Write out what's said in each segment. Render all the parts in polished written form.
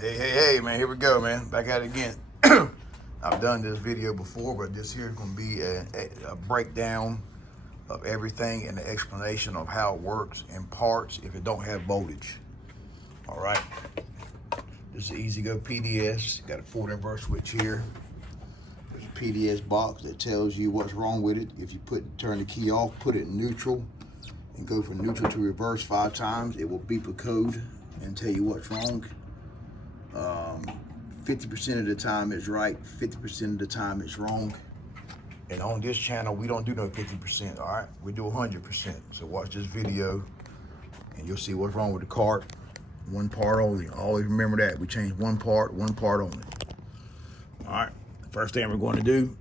Hey, man, here we go, man. Back at it again. I've done this video before, but this here is going to be a breakdown of everything and the explanation of how it works in parts if it don't have voltage. All right. This is an Ezgo PDS. Got a 4 inverse switch here. There's a PDS box that tells you what's wrong with it. If you turn the key off, put it in neutral, and go from neutral to reverse 5 times, it will beep a code and tell you what's wrong. 50% of the time it's right, 50% of the time it's wrong. And on this channel, we don't do no 50%, all right? We do 100%. So watch this video and you'll see what's wrong with the cart. One part only. Always remember that. We change one part only. All right, first thing we're going to do,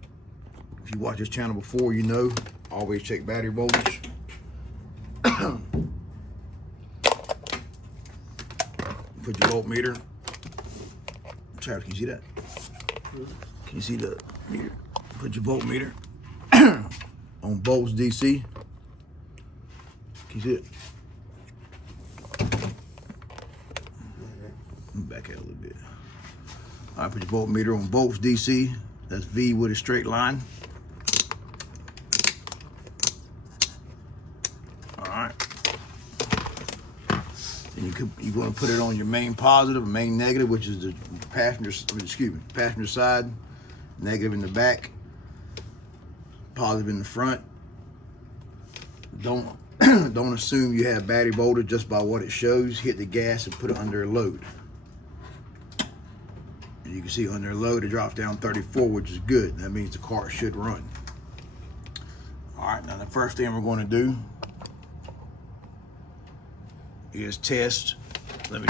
if you watch this channel before, you know, always check battery voltage. Put your voltmeter. Travis, can you see that? Can you see the meter? Put your voltmeter on volts DC. Can you see it? Back out a little bit. All right, put your voltmeter on volts DC. That's V with a straight line. All right. And you're going to put it on your main positive, main negative, which is the passenger side, negative in the back, positive in the front. Don't assume you have battery voltage just by what it shows. Hit the gas and put it under a load. And you can see under a load it drops down 34, which is good. That means the car should run. All right, now the first thing we're going to do is test. Let me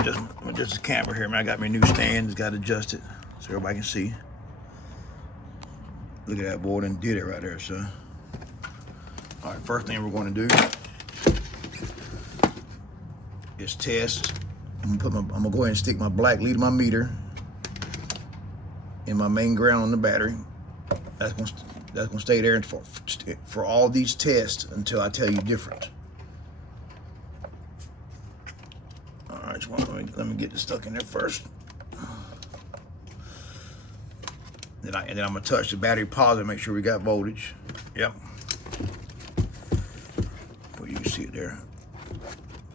adjust the camera here, man. I got my new stand. It's got to adjust it so everybody can see. Look at that, boy, and did it right there, son. All right, first thing we're going to do is test. I'm gonna go ahead and stick my black lead of my meter in my main ground on the battery. That's gonna stay there for all these tests until I tell you different. All right, let me get this stuck in there first. Then I'm gonna touch the battery positive, make sure we got voltage. Yep. Well, you can see it there.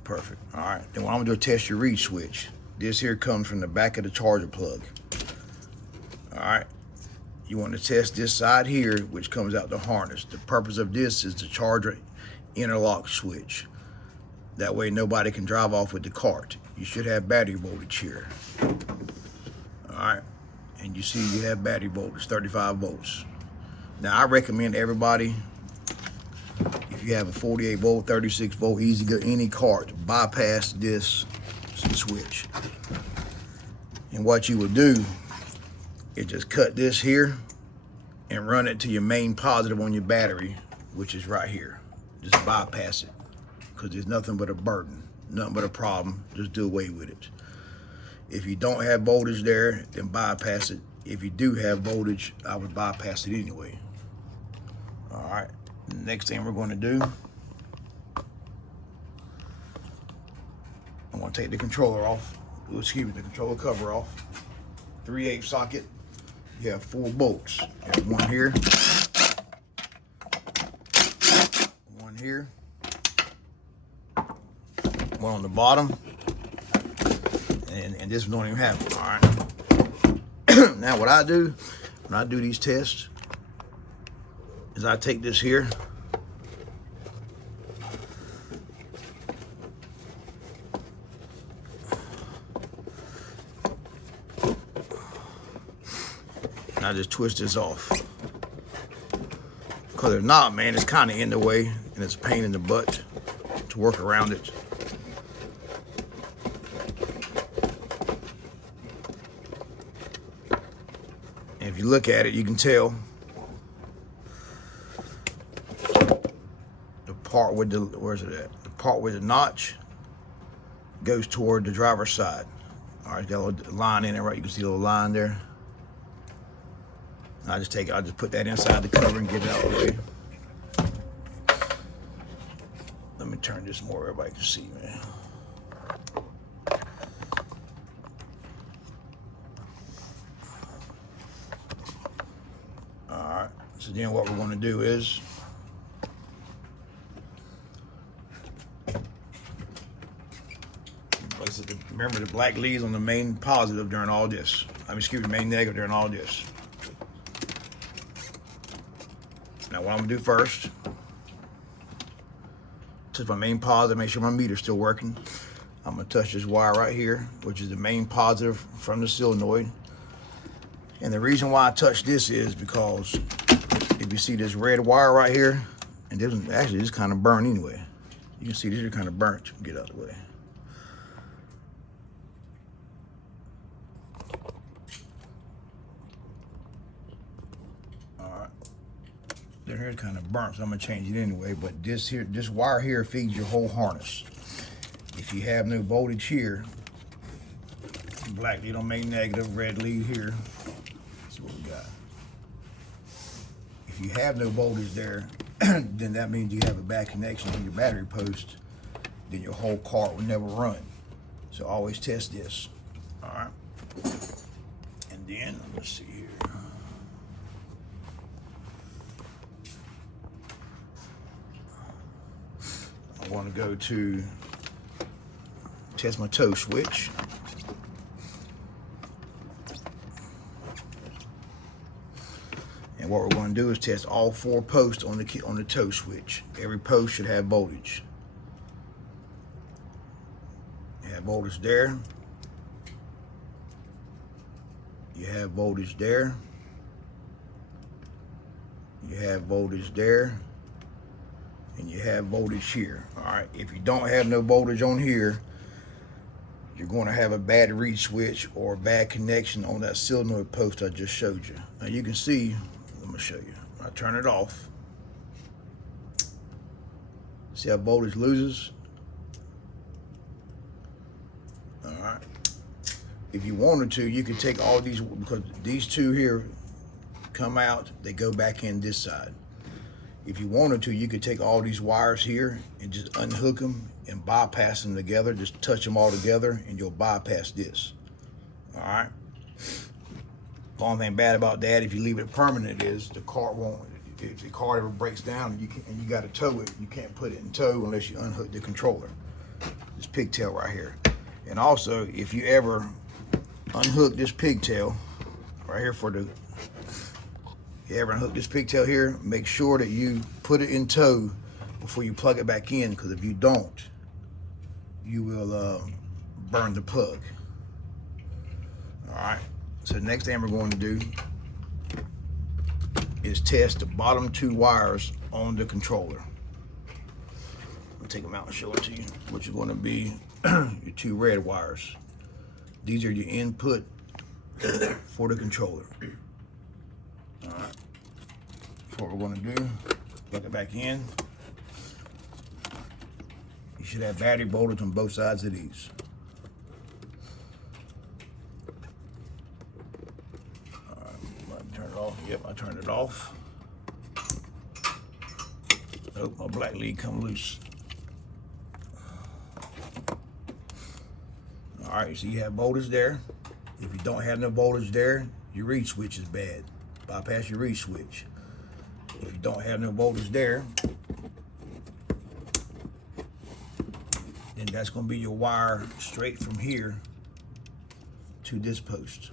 Perfect. All right. Then what I'm gonna do is test your reed switch. This here comes from the back of the charger plug. All right. You want to test this side here, which comes out the harness. The purpose of this is the charger interlock switch. That way nobody can drive off with the cart. You should have battery voltage here. All right. And you see you have battery voltage, 35 volts. Now I recommend everybody, if you have a 48 volt, 36 volt, easy go any cart, bypass this switch. And what you would do is just cut this here and run it to your main positive on your battery, which is right here. Just bypass it, because there's nothing but a burden, nothing but a problem. Just do away with it. If you don't have voltage there, then bypass it. If you do have voltage, I would bypass it anyway. All right, next thing we're going to do, I'm going to take the controller off. Excuse me, the controller cover off. 3/8 socket. You have 4 bolts. You have one here, one here, one on the bottom, and this one don't even have it. All right. Now what I do when I do these tests is I take this here, and I just twist this off. Because if not, man, it's kind of in the way and it's a pain in the butt to work around it. And if you look at it, you can tell the part with the, where's it at? The part with the notch goes toward the driver's side. All right, got a little line in there, right? You can see a little line there. I just take it, I'll just put that inside the cover and get it out of the way. Let me turn this more, everybody can see, man. So then what we're going to do is remember the black leads on the main positive during all this. Excuse me, main negative during all this. Now what I'm going to do first, touch my main positive, make sure my meter's still working. I'm going to touch this wire right here, which is the main positive from the solenoid. And the reason why I touch this is because if you see this red wire right here, and this one, actually this kind of burnt anyway. You can see this is kind of burnt. Get out of the way. All right. Their hair's kind of burnt, so I'm gonna change it anyway. But this wire here feeds your whole harness. If you have no voltage here, black lead on main negative, red lead here. That's what we got. If you have no voltage there, then that means you have a bad connection to your battery post. Then your whole car will never run. So always test this. All right. And then let's see here. I want to go to test my toe switch. And what we're going to do is test all 4 posts on the toe switch. Every post should have voltage. You have voltage there. You have voltage there. You have voltage there. And you have voltage here. All right. If you don't have no voltage on here, you're going to have a bad reed switch or a bad connection on that solenoid post I just showed you. Now you can see. I'm going to show you. I turn it off. See how voltage loses? All right. If you wanted to, you could take all these, because these two here come out, they go back in this side. If you wanted to, you could take all these wires here and just unhook them and bypass them together. Just touch them all together and you'll bypass this. All right. The only thing bad about that, if you leave it permanent, is the car won't. If the car ever breaks down and you got to tow it, you can't put it in tow unless you unhook the controller. This pigtail right here. And also, if you ever unhook this pigtail right here unhook this pigtail here, make sure that you put it in tow before you plug it back in, because if you don't, you will burn the plug. All right. So the next thing we're going to do is test the bottom 2 wires on the controller. I'll take them out and show it to you, which is going to be your 2 red wires. These are your input for the controller. All right. So what we're going to do, plug it back in. You should have battery voltage on both sides of these. Turn it off. Yep, I turned it off. Nope, my black lead come loose. All right, so you have voltage there. If you don't have no voltage there, your reed switch is bad. Bypass your reed switch. If you don't have no voltage there, then that's going to be your wire straight from here to this post.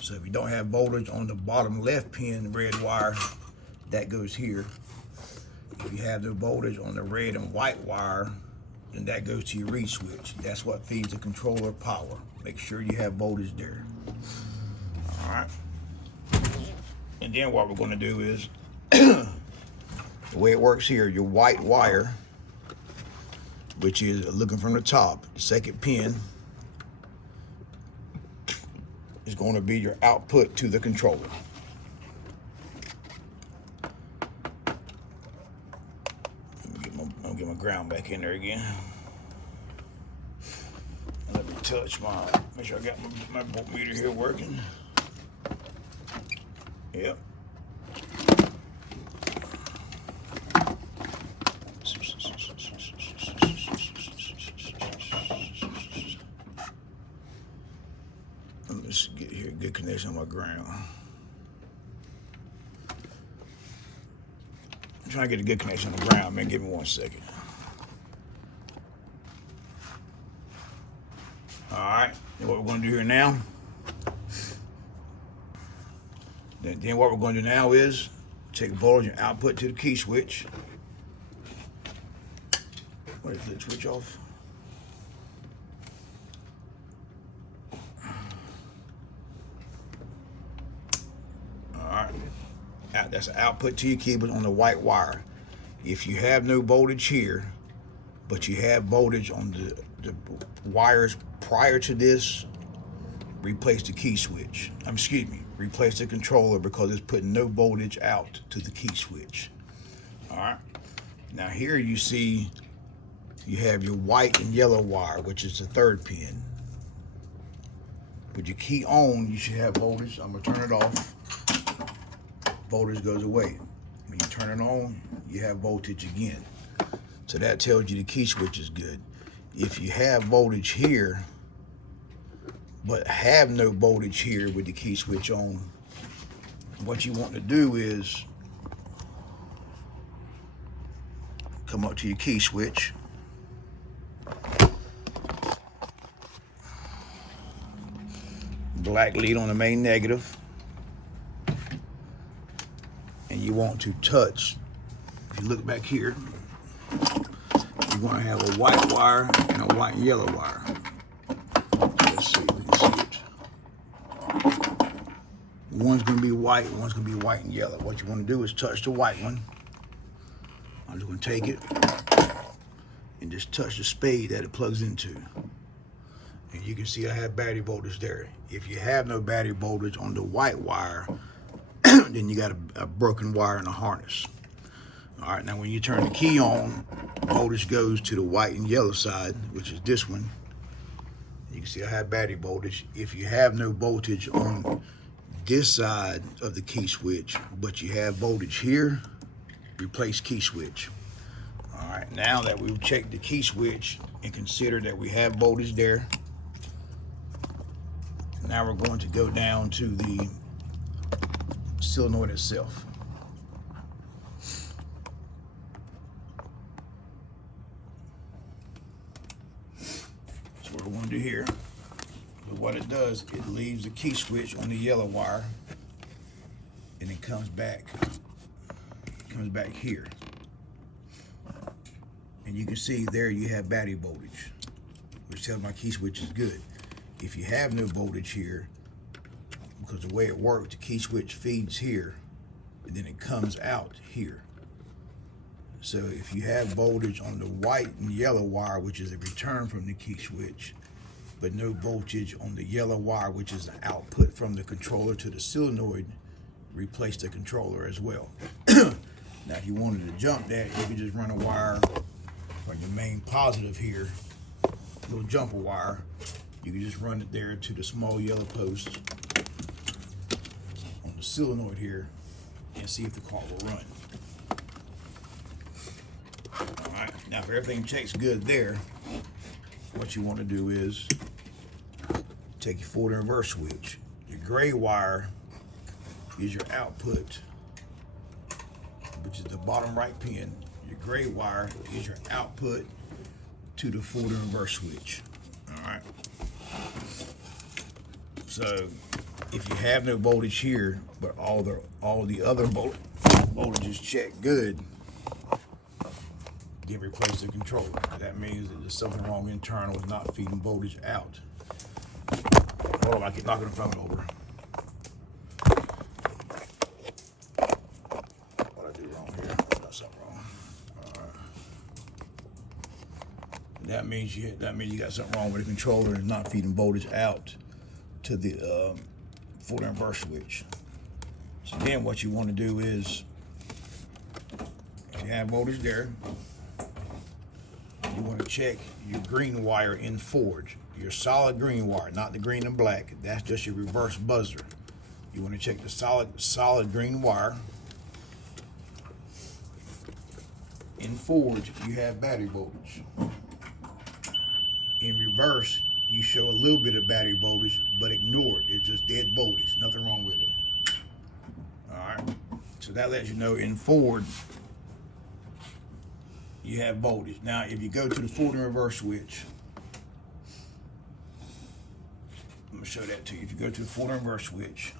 So if you don't have voltage on the bottom left pin red wire, that goes here. If you have no voltage on the red and white wire, then that goes to your reed switch. That's what feeds the controller power. Make sure you have voltage there. All right. And then what we're going to do is, the way it works here, your white wire, which is looking from the top, the second pin, is going to be your output to the controller. Let me get my ground back in there again. Let me touch make sure I got my voltmeter here working. Yep. Let me just get here, good connection on my ground. trying to get a good connection on the ground, man. Give me 1 second. All right, then what we're going to do here now, then what we're going to do now is take a voltage and output to the key switch. Where is the switch off? All right, that's an output to your keyboard on the white wire. If you have no voltage here, but you have voltage on the wires prior to this, replace the key switch. Replace the controller because it's putting no voltage out to the key switch. All right. Now here you see you have your white and yellow wire, which is the 3rd pin. With your key on, you should have voltage. I'm gonna turn it off. Voltage goes away. When you turn it on, you have voltage again. So that tells you the key switch is good. If you have voltage here, but have no voltage here with the key switch on, what you want to do is come up to your key switch. Black lead on the main negative. And you want to touch, if you look back here, you want to have a white wire and a white and yellow wire. Let's see if we can see it. One's going to be white, one's going to be white and yellow. What you want to do is touch the white one. I'm just going to take it and just touch the spade that it plugs into. And you can see I have battery voltage there. If you have no battery voltage on the white wire, then you got a broken wire in the harness. All right, now when you turn the key on, voltage goes to the white and yellow side, which is this one. You can see I have battery voltage. If you have no voltage on this side of the key switch, but you have voltage here, replace key switch. All right, now that we've checked the key switch and consider that we have voltage there, now we're going to go down to the solenoid itself. So what we want to do here, what it does, it leaves the key switch on the yellow wire and it comes back here. And you can see there you have battery voltage, which tells my key switch is good. If you have no voltage here, because the way it works, the key switch feeds here and then it comes out here. So if you have voltage on the white and yellow wire, which is a return from the key switch, but no voltage on the yellow wire, which is the output from the controller to the solenoid, replace the controller as well. Now if you wanted to jump that, you could just run a wire from your main positive here, little jumper wire. You can just run it there to the small yellow post on the solenoid here and see if the car will run. All right, now if everything checks good there, what you want to do is take your forward and reverse switch. Your gray wire is your output, which is the bottom right pin. Your gray wire is your output to the forward and reverse switch. All right. So if you have no voltage here, but all the other voltages check good, then replace the controller. That means that there's something wrong internal, it's not feeding voltage out. Hold on, I keep knocking the phone over. What I do wrong here? I got something wrong. All right. That means you got something wrong with the controller and not feeding voltage out to the forward and reverse switch. So then what you want to do is, if you have voltage there, you want to check your green wire in forward, your solid green wire, not the green and black. That's just your reverse buzzer. You want to check the solid green wire. In forward, you have battery voltage. In reverse, you show a little bit of battery voltage, but ignore it. It's just dead voltage. Nothing wrong with it. All right. So that lets you know in forward, you have voltage. Now, if you go to the forward and reverse switch, I'm gonna show that to you. If you go to the forward and reverse switch,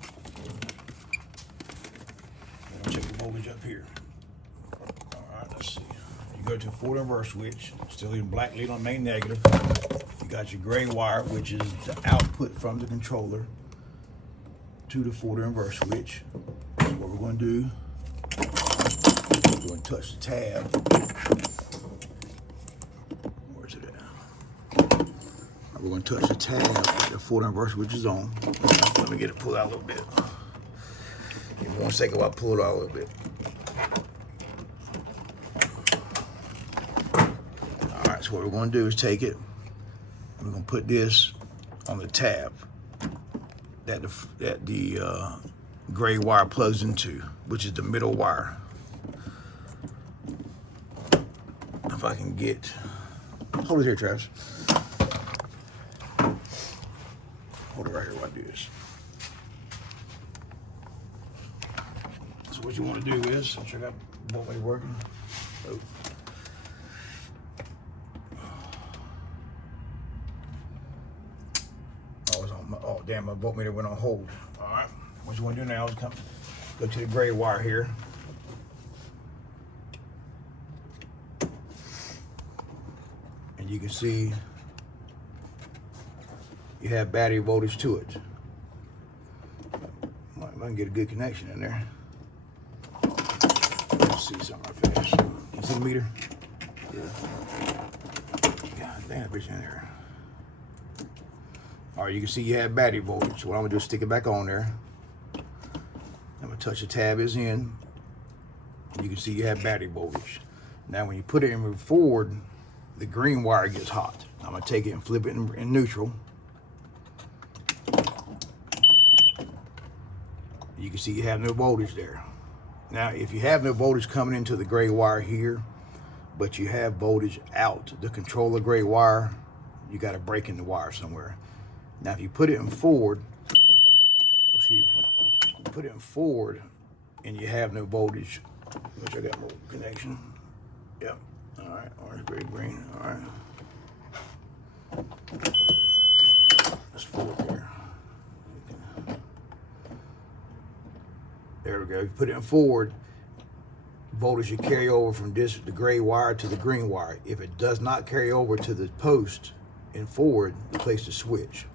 I'm gonna check the voltage up here. All right, let's see. You go to the forward and reverse switch, still in black lead on main negative. You got your gray wire, which is the output from the controller to the forward and reverse switch. So what we're gonna do, we're gonna touch the tab. Where's it at? We're going to touch the tab that the forward and reverse switch is on. Let me get it pulled out a little bit. Give me 1 second while I pull it out a little bit. All right, so what we're going to do is take it, and we're going to put this on the tab that the gray wire plugs into, which is the middle wire. If I can get, hold it here, Travis. Hold it right here while I do this. So what you want to do is, I'll check out voltmeter working. Oh. Oh, it's on oh damn, my voltmeter went on hold. All right, what you want to do now is go to the gray wire here. And you can see you have battery voltage to it. Might can get a good connection in there. Let's see something right there. Can you see the meter? Yeah. God damn, bitch in there. All right, you can see you have battery voltage. What I'm gonna do is stick it back on there. I'm gonna touch the tab is in. You can see you have battery voltage. Now when you put it in forward, the green wire gets hot. I'm gonna take it and flip it in neutral. You can see you have no voltage there. Now, if you have no voltage coming into the gray wire here, but you have voltage out the controller gray wire, you got a break in the wire somewhere. Now, if you put it in forward, excuse me, put it in forward and you have no voltage, which I got more connection. Yep. All right, orange, gray, green. All right. Let's forward there. There we go. You put it in forward, voltage should carry over from the gray wire to the green wire. If it does not carry over to the post in forward, replace the switch.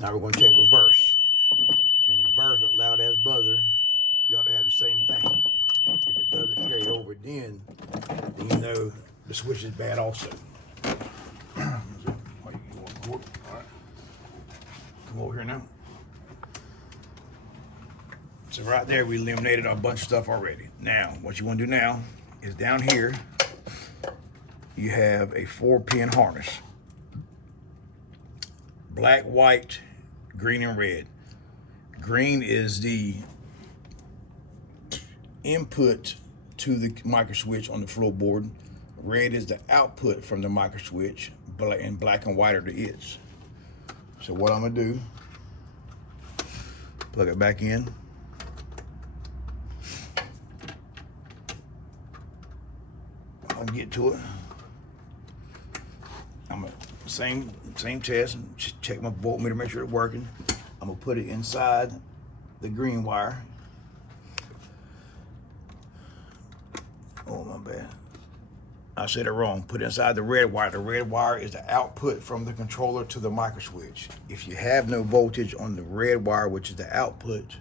Now we're going to check reverse. In reverse, with loud ass buzzer, you ought to have the same thing. If it doesn't carry over, then you know the switch is bad also. All right. Come over here now. So right there, we eliminated a bunch of stuff already. Now, what you want to do now is down here, you have a 4-pin harness. Black, white, green, and red. Green is the input to the micro switch on the floorboard. Red is the output from the micro switch, and black and white are the its. So what I'm gonna do, plug it back in. I'll get to it. I'm gonna same test, check my voltmeter, make sure it's working. I'm gonna put it inside the green wire. Oh, my bad. I said it wrong. Put it inside the red wire. The red wire is the output from the controller to the micro switch. If you have no voltage on the red wire, which is the output,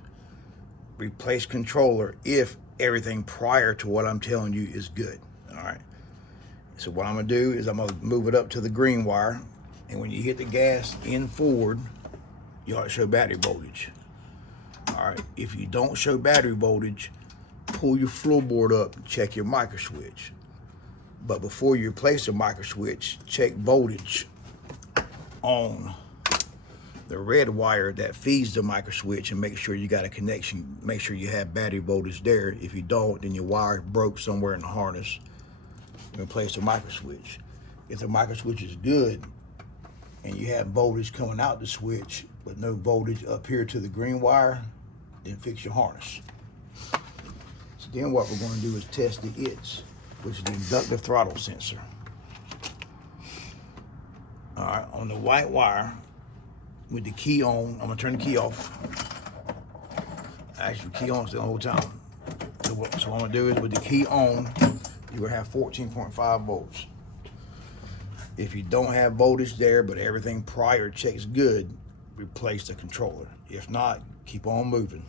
replace controller if everything prior to what I'm telling you is good. All right. So what I'm gonna do is I'm gonna move it up to the green wire, and when you hit the gas in forward, you ought to show battery voltage. All right. If you don't show battery voltage, pull your floorboard up and check your micro switch. But before you replace the micro switch, check voltage on the red wire that feeds the micro switch and make sure you got a connection. Make sure you have battery voltage there. If you don't, then your wire broke somewhere in the harness. Replace the micro switch. If the micro switch is good and you have voltage coming out the switch but no voltage up here to the green wire, then fix your harness. So then what we're going to do is test the its. which is the inductive throttle sensor. All right, on the white wire with the key on, I'm gonna turn the key off. Actually, the key on the whole time. So what I'm gonna do is with the key on, you're gonna have 14.5 volts. If you don't have voltage there, but everything prior checks good, replace the controller. If not, keep on moving.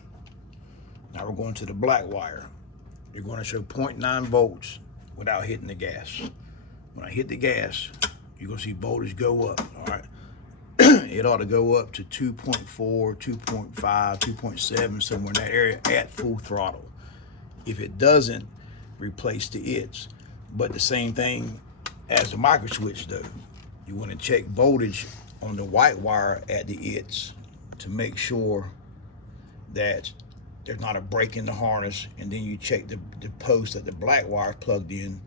Now we're going to the black wire. You're going to show 0.9 volts without hitting the gas. When I hit the gas, you're going to see voltage go up, all right? It ought to go up to 2.4, 2.5, 2.7, somewhere in that area at full throttle. If it doesn't, replace the its. But the same thing as the micro switch though. You want to check voltage on the white wire at the its to make sure that there's not a break in the harness, and then you check the post that the black wire is plugged in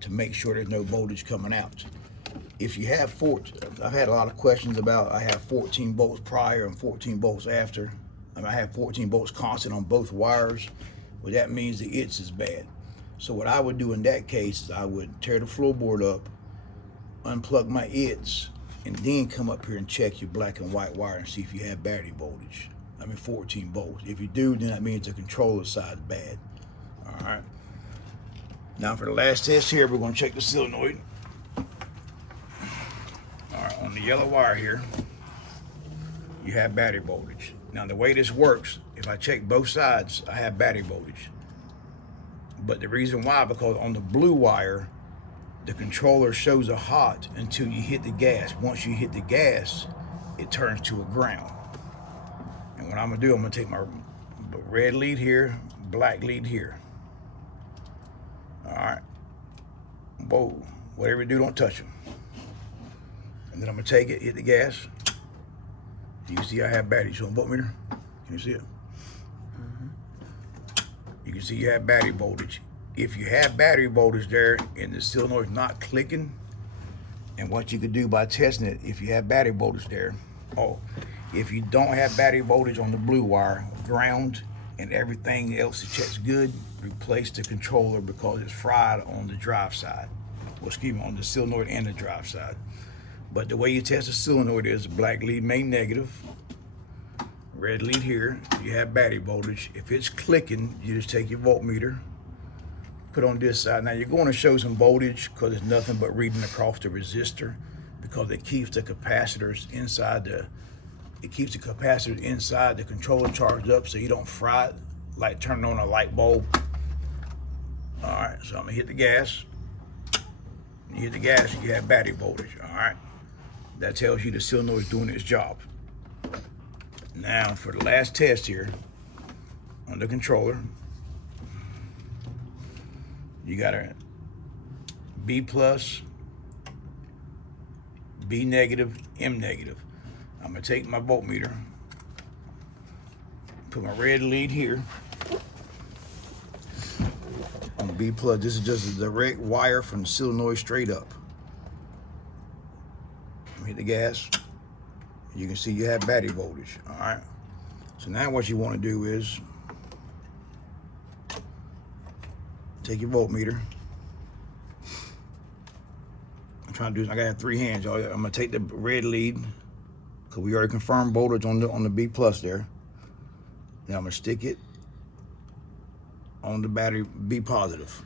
to make sure there's no voltage coming out. If you have I've had a lot of questions about I have 14 volts prior and 14 volts after. I have 14 volts constant on both wires. Well, that means the its is bad. So what I would do in that case is I would tear the floorboard up, unplug my its, and then come up here and check your black and white wire and see if you have battery voltage. 14 volts. If you do, then that means the controller side is bad. All right. Now for the last test here, we're going to check the solenoid. All right, on the yellow wire here, you have battery voltage. Now the way this works, if I check both sides, I have battery voltage. But the reason why, because on the blue wire, the controller shows a hot until you hit the gas. Once you hit the gas, it turns to a ground. And what I'm gonna do, I'm gonna take my red lead here, black lead here. All right. Whoa, whatever you do, don't touch them. And then I'm gonna take it, hit the gas. You can see I have battery. So on voltmeter, can you see it? You can see you have battery voltage. If you have battery voltage there and the solenoid is not clicking, and what you could do by testing it, if you have battery voltage there, if you don't have battery voltage on the blue wire, ground, and everything else checks good, replace the controller because it's fried on the drive side. Well, excuse me, on the solenoid and the drive side. But the way you test the solenoid is black lead main negative, red lead here, you have battery voltage. If it's clicking, you just take your voltmeter, put on this side. Now you're going to show some voltage because it's nothing but reading across the resistor, because it keeps the capacitors inside the controller charged up so you don't fry it like turning on a light bulb. All right, so I'm gonna hit the gas. You hit the gas, you have battery voltage. All right, that tells you the solenoid is doing its job. Now for the last test here on the controller, you got a B plus, B negative, M negative. I'm gonna take my voltmeter, put my red lead here on B plus. This is just a direct wire from the solenoid straight up. Hit the gas. You can see you have battery voltage. All right. So now what you want to do is take your voltmeter. I'm trying to do. I gotta have 3 hands, y'all. I'm gonna take the red lead, because we already confirmed voltage on the B plus there. Then I'm gonna stick it on the battery B positive.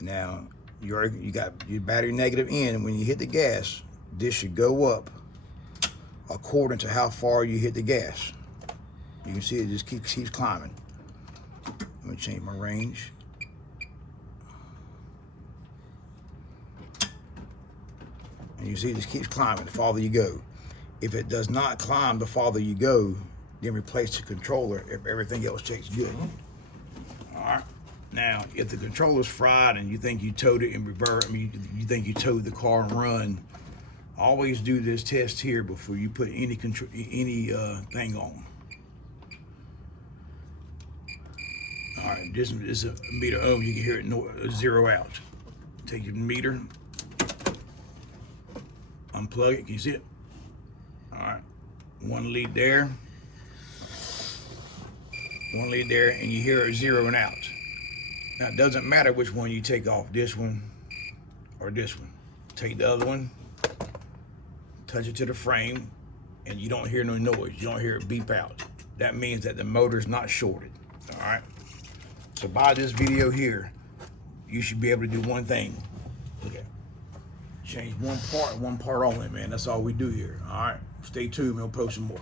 Now you got your battery negative in, and when you hit the gas, this should go up according to how far you hit the gas. You can see it just keeps climbing. Let me change my range. And you see it just keeps climbing the farther you go. If it does not climb the farther you go, then replace the controller if everything else checks good. All right. Now, if the controller's fried and you think you towed it in reverse, you think you towed the car and run, always do this test here before you put any thing on. All right, this is a meter ohm. You can hear it zero out. Take your meter, unplug it. Can you see it? All right, 1 lead there, 1 lead there, and you hear it zeroing out. Now, it doesn't matter which one you take off, this one or this one. Take the other one, touch it to the frame, and you don't hear no noise. You don't hear it beep out. That means that the motor's not shorted, all right? So by this video here, you should be able to do one thing. Okay. Change one part only, man. That's all we do here, all right? Stay tuned, we'll post some more.